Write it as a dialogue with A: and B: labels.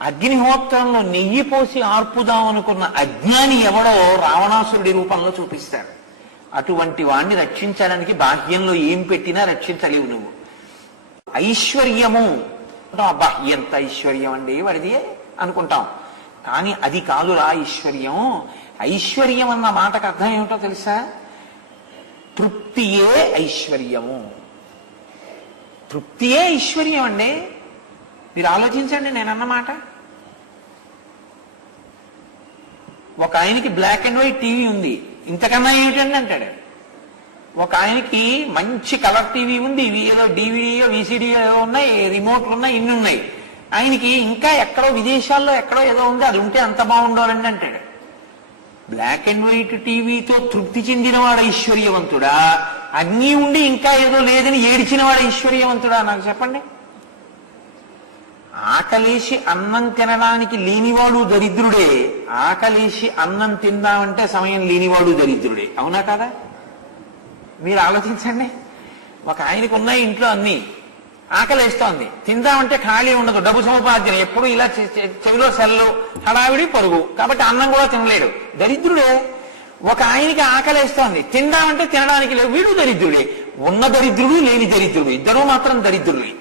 A: అగ్నిహోత్రంలో నెయ్యి పోసి ఆర్పుదాం అనుకున్న అజ్ఞాని ఎవడో రావణాసురుడి రూపంలో చూపిస్తాడు. అటువంటి వాణ్ణి రక్షించడానికి బాహ్యంలో ఏం పెట్టినా రక్షించలేవు నువ్వు. ఐశ్వర్యము. అబ్బా ఎంత ఐశ్వర్యం అండి వాడిది అనుకుంటాం. కానీ అది కాదురా ఐశ్వర్యం. ఐశ్వర్యం అన్న మాటకు అర్థం ఏమిటో తెలుసా? తృప్తియే ఐశ్వర్యము. తృప్తియే ఐశ్వర్యం అండి. మీరు ఆలోచించండి నేను ఒక ఆయనకి బ్లాక్ అండ్ వైట్ టీవీ ఉంది. ఇంతకన్నా ఏమిటండి అంటాడు? ఒక ఆయనకి మంచి కలర్ టీవీ ఉంది. ఏదో డివిడియో విసిడియో ఏదో ఉన్నాయి రిమోట్లు ఉన్నాయి ఇన్ని ఉన్నాయి. ఆయనకి ఇంకా ఎక్కడో విదేశాల్లో ఎక్కడో ఏదో ఉంది. అది ఉంటే అంత బాగుండాలండి అంటాడు. బ్లాక్ అండ్ వైట్ టీవీతో తృప్తి చెందినవాడు ఐశ్వర్యవంతుడా? అన్నీ ఉండి ఇంకా ఏదో లేదని ఏడిచినవాడు ఐశ్వర్యవంతుడా? నాకు చెప్పండి. ఆకలేసి అన్నం తినడానికి లేనివాడు దరిద్రుడే. ఆకలేసి అన్నం తిందామంటే సమయం లేనివాడు దరిద్రుడే. అవునా కదా? మీరు ఆలోచించండి. ఒక ఆయనకు ఉన్నాయి ఇంట్లో అన్ని. ఆకలేస్తోంది. తిందామంటే ఖాళీ ఉండదు. డబ్బు సముపార్జన. ఎప్పుడు ఇలా చెవిలో సెల్లు హడావిడి పరుగు. కాబట్టి అన్నం కూడా తినలేడు. దరిద్రుడే. ఒక ఆయనకి ఆకలేస్తోంది. తిందామంటే తినడానికి లేవు. వీడు దరిద్రుడే. ఉన్న దరిద్రుడు లేని దరిద్రుడు. ఇద్దరూ మాత్రం దరిద్రులే.